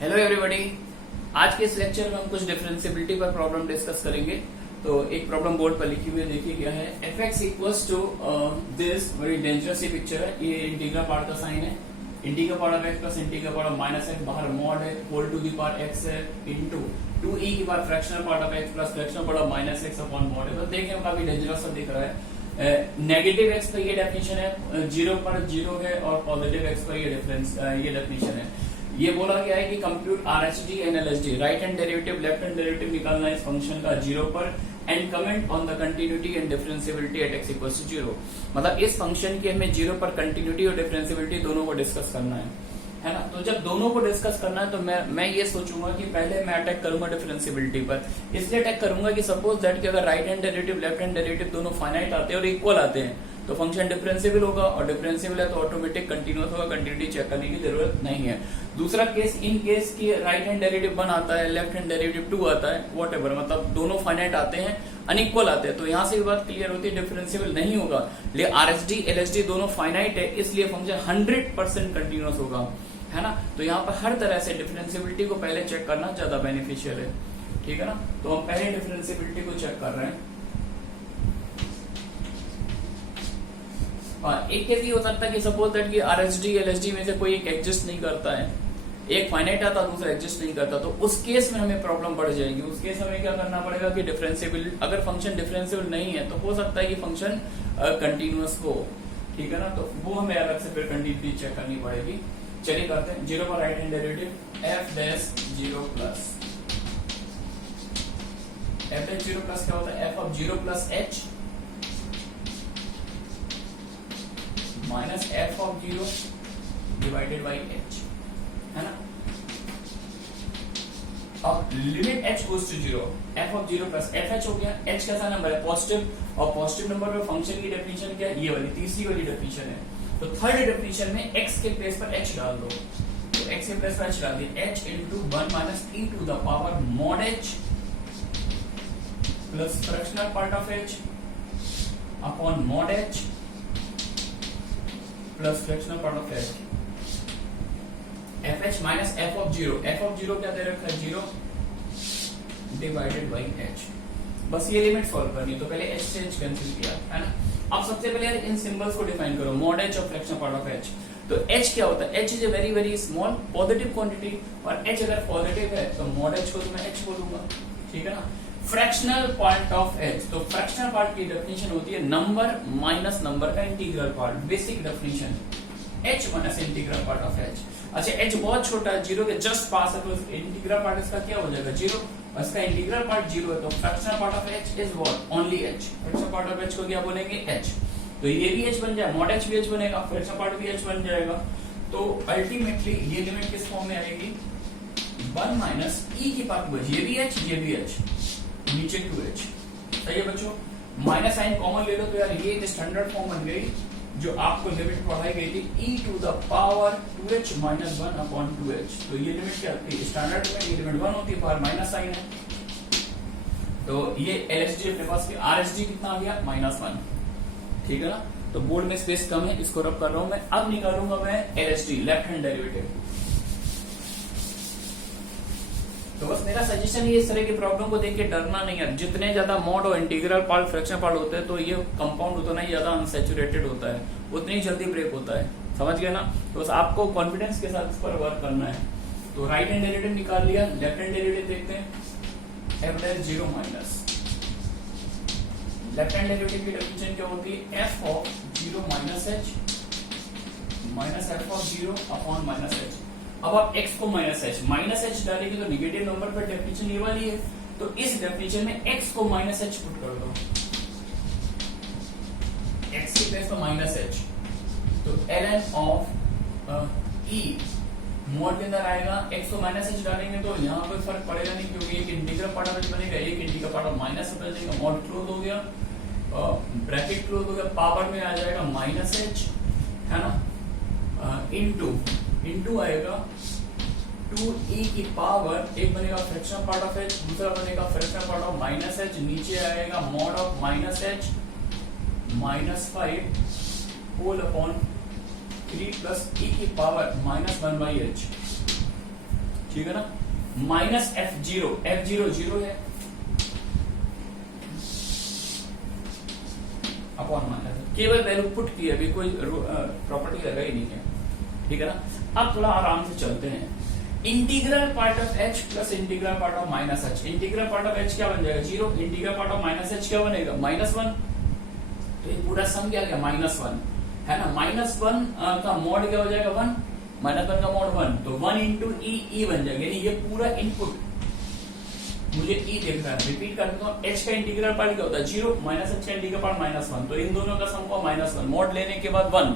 Hello everybody. आज के इस लेक्चर में हम कुछ डिफरेंशिएबिलिटी पर प्रॉब्लम डिस्कस करेंगे। तो एक प्रॉब्लम बोर्ड पर लिखी हुई है, देखिए क्या है। F X equals to this very dangerous see picture है। ये इंटीग्रल पार्ट का साइन है, integral part of X plus integral part of minus X, बाहर मॉड है, whole to the power X है इनटू 2e की power fractional part of X plus fractional part of minus X upon mod है। तो देखिए काफी dangerous सा दिख रहा है। नेगेटिव एक्स का ये डेफिनेशन है, जीरो पर जीरो है, और पॉजिटिव एक्स का ये डेफिनेशन है। ये बोला गया है कि compute RHD and LHD, right hand derivative left hand derivative निकालना है इस फंक्शन का जीरो पर, and comment on the continuity and differentiability at X equals to zero. मतलब इस फंक्शन के हमें जीरो पर कंटिन्यूटी और डिफरेंशिएबिलिटी दोनों को डिस्कस करना है ना। तो जब दोनों को डिस्कस करना है तो मैं ये सोचूंगा कि पहले मैं अटैक करूंगा डिफरेंशिएबिलिटी पर। इसलिए अटैक करूंगा कि सपोज दैट कि अगर right hand derivative left hand derivative दोनों फाइनाइट आते हैं और इक्वल आते हैं तो फंक्शन डिफरेंशिएबल होगा, और डिफरेंशिएबल है तो ऑटोमेटिक कंटीन्यूअस होगा, कंटिन्यूटी चेक करने की जरूरत नहीं है। दूसरा केस, इन केस की राइट हैंड डेरिवेटिव 1 आता है, लेफ्ट हैंड डेरिवेटिव 2 आता है, व्हाटएवर, मतलब दोनों फाइनाइट आते हैं, अनइक्वल आते हैं, तो यहां से भी बात क्लियर होती है डिफरेंशिएबल नहीं होगा। लेकिन आरएचडी एलएचडी दोनों फाइनाइट है, इसलिए फंक्शन 100% कंटिन्यूअस होगा, है ना। तो यहाँ पर हर तरह से डिफरेंशिएबिलिटी को पहले चेक करना ज्यादा बेनिफिशियल है, ठीक है ना। तो हम पहले डिफरेंशिएबिलिटी को चेक कर रहे हैं। एक केस ये हो सकता है कि सपोज दैट कि आरएचडी एलएचडी में से कोई एक एग्जिस्ट नहीं करता है, एक फाइनाइट आता है दूसरा एग्जिस्ट नहीं करता, तो उस केस में हमें प्रॉब्लम बढ़ जाएगी। उस केस में हमें क्या करना पड़ेगा कि डिफरेंशिएबल, अगर फंक्शन डिफरेंशिएबल नहीं है तो हो सकता है कि फंक्शन कंटिन्यूअस हो, ठीक है ना। तो वो हमें अलग से फिर कंटिन्यूटी चेक करनी पड़ेगी। चलिए करते हैं। जीरो पर right hand derivative F dash zero plus, F dash zero plus क्या होता है, F of zero plus H minus F of zero divided by H, है ना। अब limit H goes to zero, F of zero plus F H हो गया। H कैसा number है, पॉजिटिव, और पॉजिटिव नंबर पे फंक्शन की डेफिनेशन क्या है, ये वाली तीसरी वाली डेफिनेशन है। तो थर्ड डेफिनेशन में एक्स के प्लेस पर एच डाल दो, तो एक्स के प्लेस पर एच डाल दिया, H into 1 minus E to the power mod H plus fractional part of H upon mod H plus fractional part of H, F H minus F of zero, F of zero क्या दे रखा है, zero divided by H. बस ये limit solve करनी है, तो पहले एच से एच कैंसिल किया, है ना। अब सबसे पहले यार इन सिंबल्स को डिफाइन करो, मॉड एच और फ्रैक्शनल पार्ट ऑफ एच। तो एच क्या होता है, H is a very very small positive quantity, और एच अगर पॉजिटिव है तो मॉड एच को तो मैं एच बोलूंगा, ठीक है ना। फ्रैक्शनल पार्ट ऑफ एच, तो फ्रैक्शनल पार्ट की डेफिनेशन होती है नंबर माइनस नंबर का integral part, basic definition H minus integral part of H. अच्छा, एच बहुत छोटा है, जीरो के जस्ट पास है, तो इंटीग्रल पार्ट इसका क्या हो जाएगा, जीरो, और इसका इंटीग्रल पार्ट जीरो है, तो fractional part of H is what, only H. Fractional part of H को क्या बोलेंगे, एच। तो ये भी एच बन जाए, मॉड एच भी एच बनेगा, फ्रैक्शनल पार्ट भी एच बन जाएगा। तो अल्टीमेटली ये लिमिट किस फॉर्म में आएगी, 1 माइनस ई की पावर, ये भी एच ये भी एच, नीचे 2h। सही है बच्चों, माइनस साइन कॉमन ले लो तो यार ये एक स्टैंडर्ड फॉर्म बन गई जो आपको लिमिट पढ़ाई गई थी, e to the power 2h minus 1 upon 2h। तो ये लिमिट क्या होती है, स्टैंडर्ड में ये लिमिट 1 होती है, पावर माइनस साइन है। तो ये एलएचडी अपने पास, आरएचडी कितना आ गया, -1, ठीक है ना। तो बोर्ड में स्पेस कम है, इसको रब कर रहा हूं मैं। अब निकालूंगा मैं एलएचडी, लेफ्ट हैंड डेरिवेटिव। तो बस मेरा सजेशन ये, इस तरह की प्रॉब्लम को देख के डरना नहीं है। जितने ज्यादा मॉड और इंटीग्रल पार्ट फ्रैक्शनल पार्ट होते हैं तो ये कंपाउंड उतना ही ज्यादा अनसैचुरेटेड होता है, उतनी जल्दी ब्रेक होता है, समझ गए ना। तो बस आपको कॉन्फिडेंस के साथ इस पर वर्क करना है। तो राइट हैंड डेरिवेटिव निकाल लिया, लेफ्ट हैंड डेरिवेटिव देखते हैं। F dash zero minus, left hand derivative की डेफिनेशन क्या होती है, F of zero minus H minus F of zero upon minus H. अब आप x को माइनस एच डालेंगे तो निगेटिव नंबर पर डेफिनेशन ये वाली है, तो इस डेफिनेशन में x को माइनस एच पुट कर दो, x की प्लेस पर माइनस एच, तो ln ऑफ e मॉड के अंदर आएगा, x को माइनस एच डालेंगे तो यहाँ कोई फर्क पड़ेगा नहीं, क्योंकि एक इंटीग्रल पार्ट ऑफ एच बनेगा, एक इंटीग्रल पार्ट ऑफ माइनस बन जाएगा, मॉड क्लोज हो गया, ब्रैकेट क्लोज हो गया, पावर में आ जाएगा माइनस एच, है ना, इनटू आएगा 2e की पावर, एक बनेगा फ्रैक्शनल पार्ट ऑफ एच, दूसरा बनेगा fractional part of minus H, नीचे आएगा mod of minus H -5 whole upon 3 plus e की पावर -1/h। ठीक है ना, माइनस F0, F0 0 है अपॉन माइनस, केवल वैल्यू पुट की है, अभी कोई प्रॉपर्टी लगा ही नहीं है, ठीक है ना। अब थोड़ा आराम से चलते हैं। Integral part of h plus integral part of minus h, integral part of h क्या बन जाएगा 0, integral part of minus h क्या बनेगा -1, तो ये पूरा सम क्या गया -1 है ना। -1 का मॉड क्या हो जाएगा 1, -1 का मॉड 1, तो 1 इंटू ई बन जाएगा, यानी ये पूरा इनपुट मुझे ई देख रहा है। रिपीट कर देता हूँ, h का इंटीग्रल पार्ट क्या होता है 0, h का इंटीग्रल पार्ट -1, तो इन दोनों का सम को -1, मॉड लेने के बाद 1,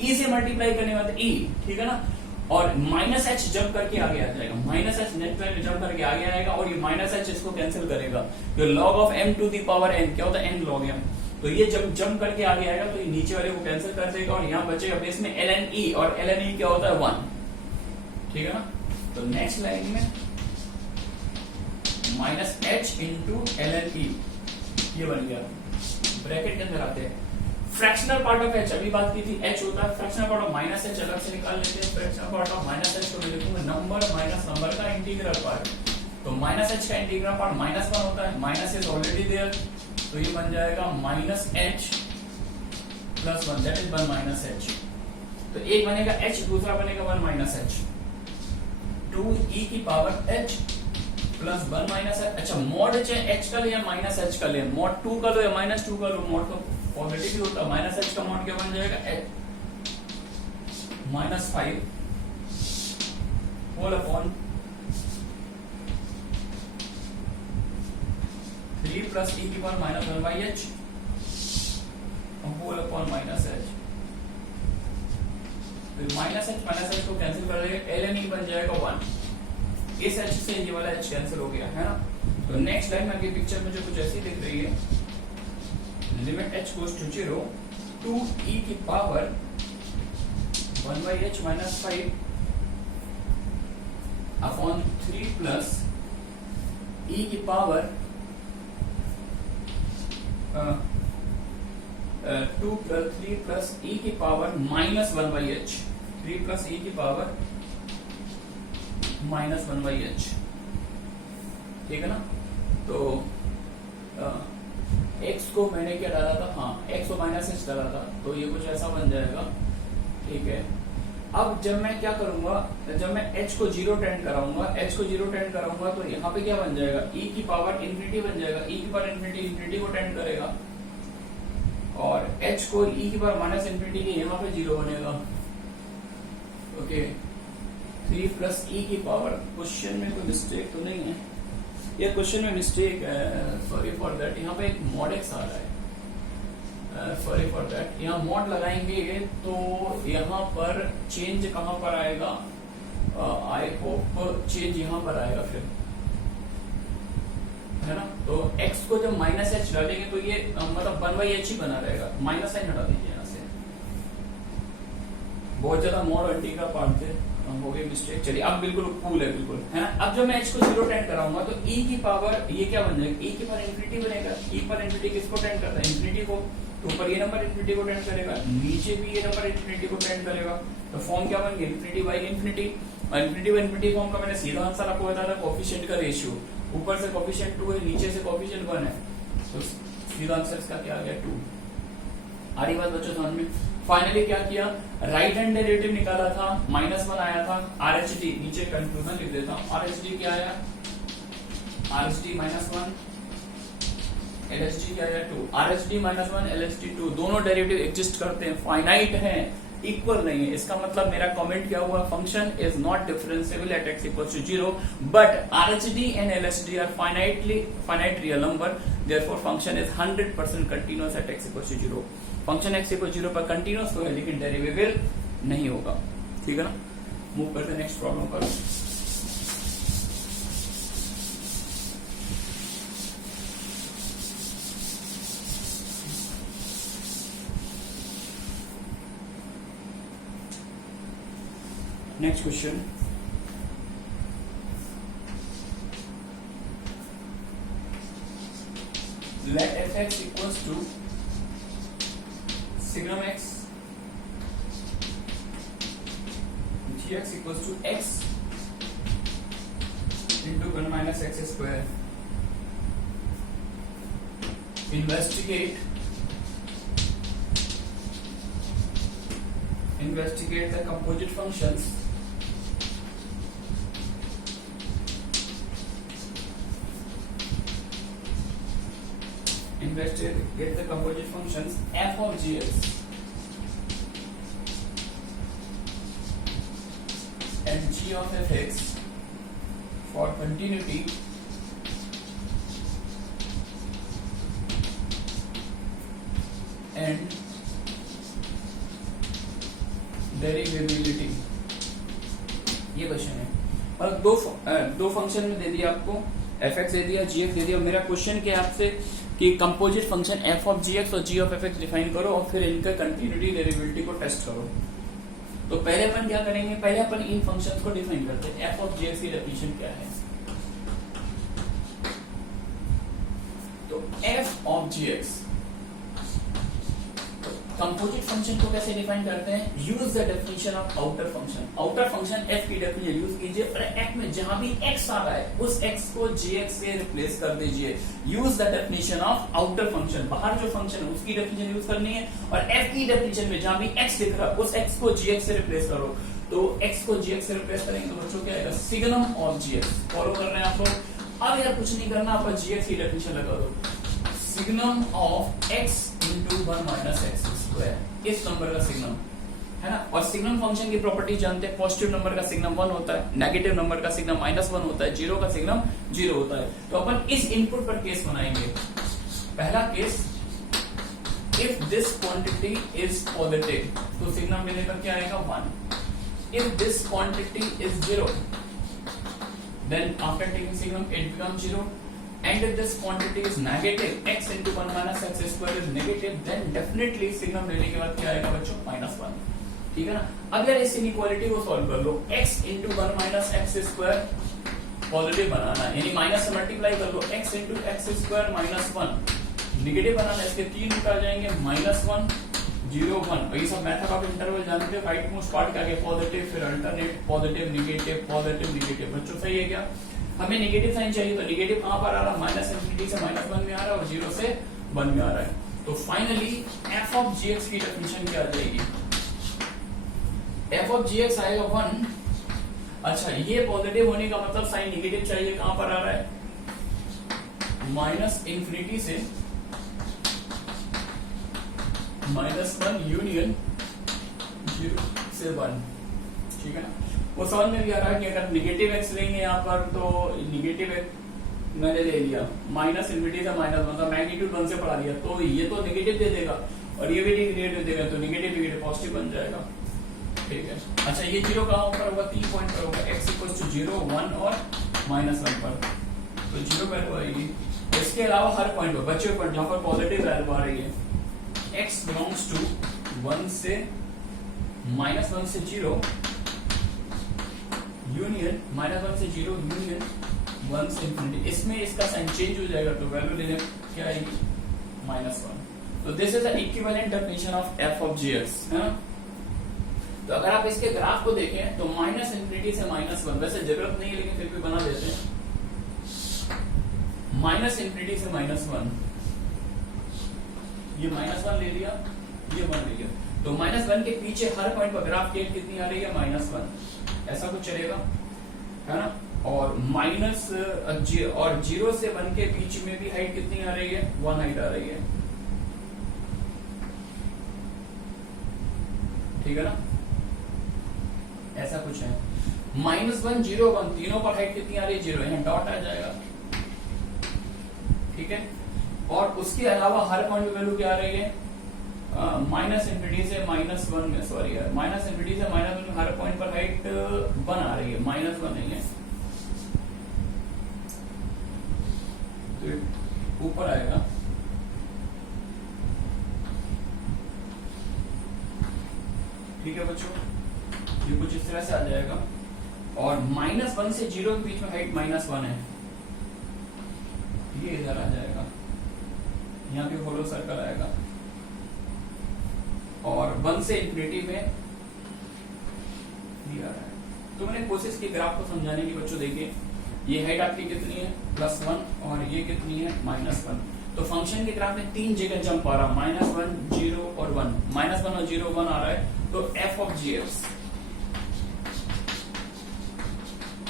e से मल्टीप्लाई करने के बाद e, ठीक है ना। और -h जंप करके आगे आ जाएगा, -h नेक्स्ट लाइन में जंप करके आगे आएगा, और ये -h इसको कैंसिल करेगा, तो log of m to the power n क्या होता है n log m, तो ये जब जंप करके आगे आएगा तो ये नीचे वाले को कैंसिल कर देगा, और यहाँ बचेगा बेस में ln e, और ln e क्या होता है 1, ठीक है ना। तो नेक्स्ट लाइन में -h इंटू ln e ये बन गया, ब्रैकेट के अंदर आते हैं। फ्रैक्शनल पार्ट ऑफ h अभी बात की थी, h होता है, fractional part of minus h अलग से निकाल लेते हैं। Fractional part of minus h को मैं लिखूंगा नंबर माइनस नंबर का इंटीग्रल पार्ट, तो माइनस h का इंटीग्रल पार्ट -1 होता है, माइनस इज ऑलरेडी देयर, तो ये बन जाएगा -h plus 1, that is 1 -h, तो एक बनेगा h, दूसरा बनेगा 1 -h, 2e की पावर h प्लस 1 -h। अच्छा, मॉड h का ले या -h का ले, मॉड 2 का लो या -2 का लो, मॉड तो पॉजिटिव ही होता है, -h का मॉड क्या बन जाएगा -5 होल अपॉन 3 प्लस e की power -1/h whole upon -h, फिर -h को कैंसिल कर देगा, ln e बन जाएगा 1, इस h से ये वाला h कैंसिल हो गया है ना। तो नेक्स्ट लाइन में पिक्चर मुझे कुछ ऐसी दिख रही है, limit h goes to 0, 2e की power 1/h -5 upon 3 plus e की पावर 2 प्लस 3 प्लस e की पावर -1/h, 3 प्लस e की पावर -1/h, ठीक है ना। तो x को मैंने क्या डाला था, हाँ x को -h डाला था, तो ये कुछ ऐसा बन जाएगा, ठीक है। अब जब मैं क्या करूंगा, जब मैं h को 0 टेंड कराऊंगा, तो यहाँ पे क्या बन जाएगा, e की पावर इंफिनिटी बन जाएगा, e की पावर इंफिनिटी को टेंड करेगा, और h को e की पावर माइनस इंफिनिटी के यहाँ पे 0 बनेगा, ओके। 3 प्लस e की पावर, क्वेश्चन में कोई मिस्टेक तो नहीं है, ये क्वेश्चन में मिस्टेक है, सॉरी फॉर दैट, यहाँ पे एक मॉड x आ रहा है, सॉरी फॉर दैट, यहाँ मॉड लगाएंगे तो यहाँ पर चेंज कहाँ पर आएगा, आई होप चेंज यहाँ पर आएगा फिर, है ना। तो x को जब -h डालेंगे तो ये मतलब 1/h ही बना रहेगा, माइनस साइन हटा दीजिए यहाँ से, बहुत ज्यादा मॉड एंटी का पार्ट थे, हो गई मिस्टेक। चलिए अब बिल्कुल कूल है, बिल्कुल है ना। अब जब मैं h को 0 टेंड कराऊंगा तो e की पावर ये क्या बन जाएगा, e की पावर इंफिनिटी बनेगा, e पर इंफिनिटी किसको टेंड करता है, इंफिनिटी को, तो ऊपर ये नंबर इंफिनिटी को टेंड करेगा, नीचे भी ये नंबर इंफिनिटी को टेंड करेगा, तो फॉर्म क्या बन गया, इंफिनिटी बाई इंफिनिटी, और इंफिनिटी बाई इंफिनिटी फॉर्म का मैंने सीधा आंसर आपको बताया था, कोएफिशिएंट का रेशियो, ऊपर से कोएफिशिएंट 2 है, नीचे से कोएफिशिएंट 1 है, तो सीधा आंसर इसका क्या आ गया 2। आ रही बात बच्चों समझ में। फाइनली क्या किया, राइट हैंड डेरिवेटिव निकाला था, -1 आया था, RHD नीचे कंक्लूजन लिख देता हूं, RHD क्या आया, RHD -1, LHD क्या आया 2, RHD -1, LHD 2, दोनों डेरिवेटिव एग्जिस्ट करते हैं, फाइनाइट हैं, इक्वल नहीं है। इसका मतलब मेरा कमेंट क्या हुआ, function is not differentiable at x equals to 0, but RHD and LHD are finite real number, therefore function is 100% continuous at x equals to 0। Function x equal 0 पर कंटीन्यूअस तो है लेकिन डेरिवेबल नहीं होगा, ठीक है ना। मूव करते हैं नेक्स्ट प्रॉब्लम पर। Next question, let f(x) equals to signum x, gx equals to x minus x square. investigate the composite functions f of gx and g of fx for continuity and डेरिवेबिलिटी। ये question है और दो function में दे दिया आपको, fx दे दिया, gx दे दिया। मेरा क्वेश्चन क्या है आपसे कि composite function f of gx और g ऑफ fx डिफाइन करो और फिर इनका कंटिन्यूटी डेरिवेबिलिटी को टेस्ट करो। तो पहले अपन क्या करेंगे, पहले अपन इन फंक्शंस को डिफाइन करते हैं। f ऑफ gx की डेफिनेशन क्या है? तो f of gx composite function को कैसे डिफाइन करते हैं? Use the definition of outer function. Outer function f की डेफिनेशन यूज कीजिए और f में जहां भी x आ रहा है उस x को gx से रिप्लेस कर दीजिए। Use the definition of outer function, बाहर जो फंक्शन है उसकी डेफिनेशन यूज करनी है और f की डेफिनेशन में जहां भी x दिख रहा है उस x को gx से रिप्लेस करो। तो x को gx से रिप्लेस करेंगे तो बच्चों क्या आएगा? Signum of gx। फॉलो कर रहे हैं आप लोग? अब यार कुछ नहीं करना, आप gx की डेफिनेशन लगा दो। Signum of x into 1 minus x square, इस नंबर का सिग्नम है ना। और सिग्नम फंक्शन की प्रॉपर्टी जानते हैं, पॉजिटिव नंबर का सिग्नम 1 होता है, नेगेटिव नंबर का सिग्नम -1 होता है, जीरो का सिग्नम 0 होता है। तो अपन इस इनपुट पर केस बनाएंगे। पहला case, if this quantity is positive तो सिग्नम मिलने पर क्या आएगा? 1। If this quantity is 0 then after taking signum it become 0 and if this quantity is negative, x into 1 minus x square is negative, then definitely signum लेने के बाद क्या आएगा बच्चों? -1। ठीक है ना। अब यार इस इनइक्वालिटी को सॉल्व कर लो। x into 1 minus x square positive बनाना है, यानी माइनस से मल्टीप्लाई कर लो। x into x square -1 negative बनाना है, इसके 3 रूट आ जाएंगे, -1 0 1। ये सब मेथड ऑफ इंटरवल जानते हो, राइट मोस्ट पार्ट क्या है? पॉजिटिव, फिर alternate, positive negative, positive negative. बच्चों सही है क्या? हमें नेगेटिव साइन चाहिए तो नेगेटिव कहां पर आ रहा है? -∞ से -1 में आ रहा है और 0 से 1 में आ रहा है। तो फाइनली f ऑफ gx की डेफिनेशन क्या आ जाएगी? f ऑफ gx आएगा 1। अच्छा, ये पॉजिटिव होने का मतलब साइन नेगेटिव चाहिए, कहां पर आ रहा है? -∞ से -1 यूनियन 0 से 1। ठीक है ना। वो सवाल में भी आ रहा है कि अगर नेगेटिव एक्स लेंगे यहाँ पर तो नेगेटिव एक्स मैंने ले लिया, -∞ से -1 का मैग्नीट्यूड 1 से बढ़ा दिया तो ये तो नेगेटिव दे देगा और ये भी नेगेटिव देगा, तो नेगेटिव नेगेटिव पॉजिटिव बन जाएगा। ठीक है। अच्छा, ये 0 कहाँ पर होगा? 3 पॉइंट पर होगा, x = 0 1 और -1 पर, तो 0 वैल्यू आएगी। इसके अलावा हर पॉइंट पर बच्चे पॉइंट जहां पर पॉजिटिव वैल्यू आ रही है, x बिलोंग्स टू 1 से -1 से 0 यूनियन -1 से 0 यूनियन 1 से ∞। इसमें इसका साइन चेंज हो जाएगा तो वैल्यू लेने क्या आएगी? -1। तो this is the equivalent definition of f of gx, है ना। तो अगर आप इसके ग्राफ को देखें तो -∞ से -1, वैसे जरूरत नहीं है लेकिन फिर भी बना देते हैं। -∞ से -1, ये -1 ले लिया, ये 1 ले लिया, तो -1 के पीछे हर पॉइंट पर ग्राफ की कितनी आ रही है? -1, ऐसा कुछ चलेगा, है ना। और और 0 से 1 के बीच में भी हाइट कितनी आ रही है? 1 हाइट आ रही है। ठीक है ना, ऐसा कुछ है। -1 0 1 तीनों पर हाइट कितनी आ रही है? 0, यहाँ डॉट आ जाएगा। ठीक है। और उसके अलावा हर पॉइंट पे वैल्यू क्या आ रही है? -∞ से -1 में, सॉरी यार, -∞ से -1 में हर पॉइंट पर हाइट 1 आ रही है, -1 नहीं है, तो ऊपर आएगा। ठीक है बच्चों, ये कुछ इस तरह से आ जाएगा। और -1 से 0 के बीच में हाइट -1 है, ये इधर आ जाएगा, यहाँ पे होलो सर्कल आएगा। और 1 से इन्फिनिटी में दिया रहा है। तो मैंने कोशिश की ग्राफ को समझाने की। बच्चों देखिए, ये हाइट आपकी कितनी है +1 और ये कितनी है -1। तो फंक्शन के ग्राफ में 3 जगह जंप आ रहा, -1 0 और 1, -1 और 0 1 आ रहा है। तो f ऑफ gx,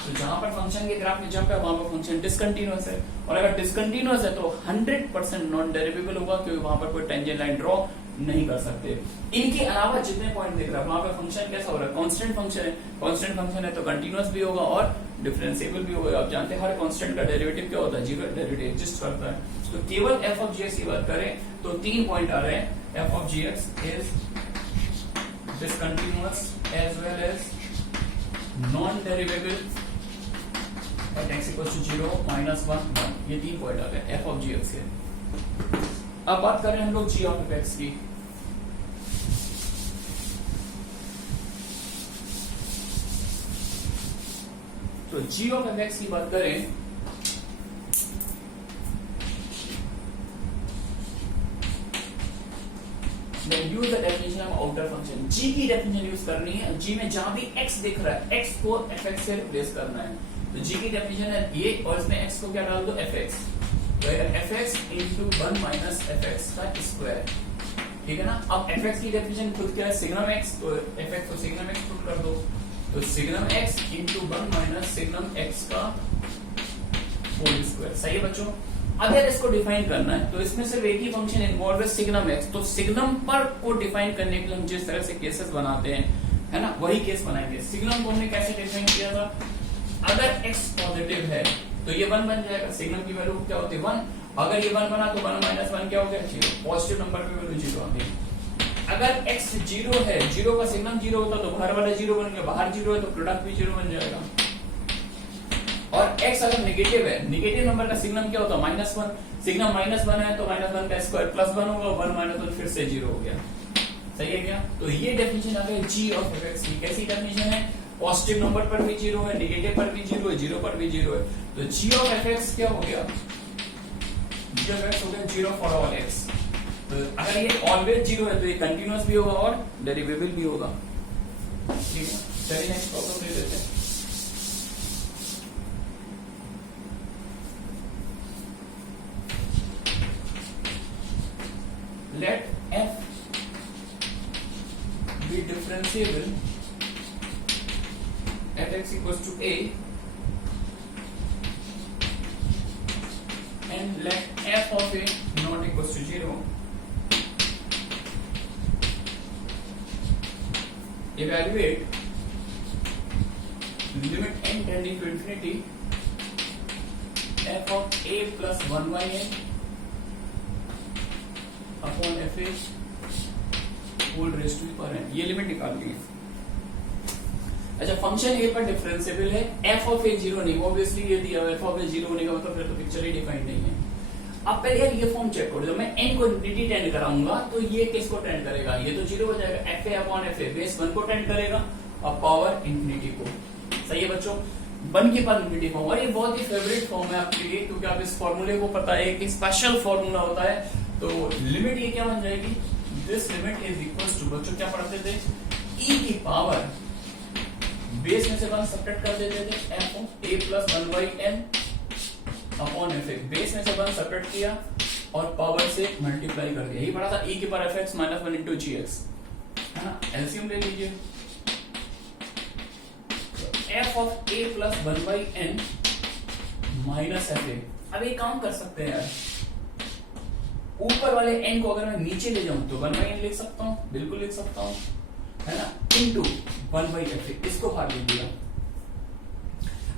तो जहां पर फंक्शन के ग्राफ में जंप है वहां पर फंक्शन डिसकंटिन्यूअस है, और अगर डिसकंटिन्यूअस है तो 100% नॉन डेरिवेबल होगा, क्योंकि वहां पर कोई टेंजेंट लाइन ड्रॉ नहीं कर सकते। इनके अलावा जितने पॉइंट दिख रहा है वहां पे फंक्शन कैसा हो रहा है, कांस्टेंट फंक्शन है। कांस्टेंट फंक्शन है तो कंटीन्यूअस भी होगा और डिफरेंशिएबल भी होगा। आप जानते हैं हर कांस्टेंट का डेरिवेटिव क्या होता है, जीरो डेरिवेटिव एग्जिस्ट करता है। तो केवल f ऑफ gx की बात करें तो 3 पॉइंट आ रहे हैं। f of gx is discontinuous as well as non derivable at x equals to 0, -1, 1, ये 3 पॉइंट आ गए f ऑफ gx के। अब बात करें हम लोग g ऑफ x की। तो g ऑफ x की बात करें use the definition of outer function. g की डेफिनेशन यूज करनी है। g में जहां भी x दिख रहा है x को fx से रिप्लेस करना है। तो g की डेफिनेशन है ये, और इसमें x को क्या डाल दो fx, तो fx into 1 minus fx का स्क्वायर, ठीक है ना। अब fx की डेफिनेशन खुद क्या है, सिग्नम x, तो fx को सिग्नम x पुट कर दो, तो signum x into 1 minus signum x का होल स्क्वायर। सही है बच्चों। अगर इसको डिफाइन करना है तो इसमें सिर्फ एक ही फंक्शन इन्वॉल्व है, सिग्नम x। तो सिग्नम पर को डिफाइन करने के लिए हम जिस तरह से केसेस बनाते हैं, है ना, वही केस बनाएंगे। सिग्नम को हमने कैसे डिफाइन किया था, अगर x पॉजिटिव है तो ये 1 बन जाएगा, सिग्नम की वैल्यू क्या होती है 1। अगर ये 1 बना तो 1 - 1 क्या हो गया 0, पॉजिटिव नंबर पे वैल्यू 0 आ गई। अगर x 0 है, 0 का सिग्नम 0 होता तो बाहर वाला 0 बन गया, बाहर 0 है तो प्रोडक्ट भी 0 बन जाएगा। और x अगर नेगेटिव है, नेगेटिव नंबर का सिग्नम क्या होता है -1, सिग्नम -1 है तो -1 का स्क्वायर +1 होगा, 1 - 1 फिर से 0 हो गया। सही है क्या। तो ये डेफिनेशन आ गई g ऑफ x की। कैसी डेफिनेशन है, पॉजिटिव नंबर पर भी 0 है, नेगेटिव पर भी 0 है, 0 पर भी 0 है। तो g ऑफ fx क्या हो गया, g ऑफ x हो गया 0 फॉर ऑल x। तो अगर ये ऑलवेज 0 है तो ये कंटीन्यूअस भी होगा और डेरिवेबल भी होगा। ठीक है, चलिए नेक्स्ट प्रॉब्लम ले लेते हैं। Let f be differentiable at x equals to a and let f of a not equals to 0. Evaluate limit n tending to infinity f of a plus 1 by n upon F a whole raise to पर n। ये limit निकालनी है। अच्छा, function ए पर differentiable है, F of ए 0 नहीं, obviously ये दिया एफ ऑफ ए 0 होने का मतलब फिर तो पिक्चर ही डिफाइंड नहीं है। अब पहले यार ये फॉर्म चेक करो, जब मैं n को इंफिनिटी टेंड कराऊंगा तो ये किसको टेंड करेगा, ये तो 0 हो जाएगा, F A upon F A base 1 को टेंड करेगा और पावर इंफिनिटी को। सही है बच्चों, 1 के पावर इंफिनिटी फॉर्म। और ये बहुत ही फेवरेट फॉर्म है आपके लिए, क्योंकि आप इस फॉर्मूले को पता है कि स्पेशल फॉर्मूला होता है। तो लिमिट ये क्या बन जाएगी, this limit is equals to, बच्चों क्या पढ़ते थे, e की पावर बेस में से 1 सब्ट्रैक्ट कर देते थे, f of a plus 1 by n upon f। Base में से 1 सब्ट्रैक्ट किया और पावर से मल्टीप्लाई कर दिया। यही पढ़ा था, e की power fx minus 1 into gx, है ना। एलसीएम ले लीजिए, f of a plus 1 by n minus f। अब एक काम कर सकते हैं यार, ऊपर वाले n को अगर मैं नीचे ले जाऊं तो 1 बाई n लिख सकता हूं, बिल्कुल लिख सकता हूं, है ना, इनटू 1 बाई f। इसको बाहर लिख दिया।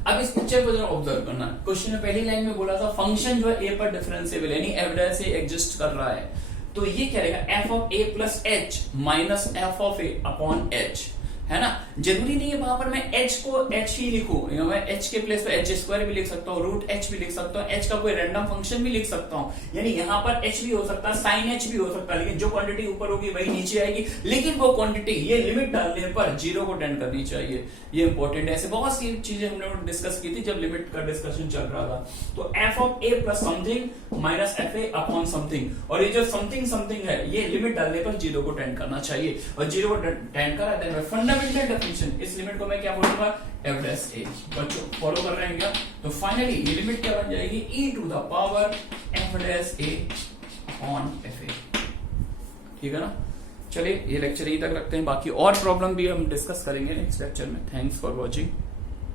अब इस पिक्चर को जरा ऑब्जर्व करना। क्वेश्चन में पहली लाइन में बोला था फंक्शन जो है a पर डिफरेंशिएबल यानी एवरेज से एग्जिस्ट कर रहा है, तो ये क्या रहेगा, f of a plus h minus f of a upon h, है ना। जरूरी नहीं है वहां पर मैं h को h ही लिखूं, मैं h के प्लेस पे h स्क्वायर भी लिख सकता हूँ, रूट h भी लिख सकता हूँ, h का कोई रैंडम फंक्शन भी लिख सकता हूँ। यानी यहाँ पर h भी हो सकता है, साइन h भी हो सकता है, लेकिन जो क्वांटिटी ऊपर होगी वही नीचे आएगी। लेकिन वो क्वांटिटी ये लिमिट डालने पर 0 को टेंड करनी चाहिए, ये इंपॉर्टेंट है। ऐसे बहुत सी चीजें हमने डिस्कस की थी जब लिमिट का डिस्कशन चल रहा था। तो f of a plus something minus F A upon something, और ये जो समथिंग है ये लिमिट डालने पर 0 को टेंड करना चाहिए, और 0 को टेंड करा देन फंडामेंटल डेफिनेशन, इस लिमिट को मैं क्या बोलूंगा, एफ डैश ए। बच्चों फॉलो कर रहे हैं क्या? तो फाइनली ये लिमिट क्या बन जाएगी, e to the power f dash a upon F a. ठीक है ना? चलिए ये लेक्चर यहीं तक रखते हैं, बाकी और प्रॉब्लम भी हम डिस्कस करेंगे नेक्स्ट लेक्चर में। Thanks for watching.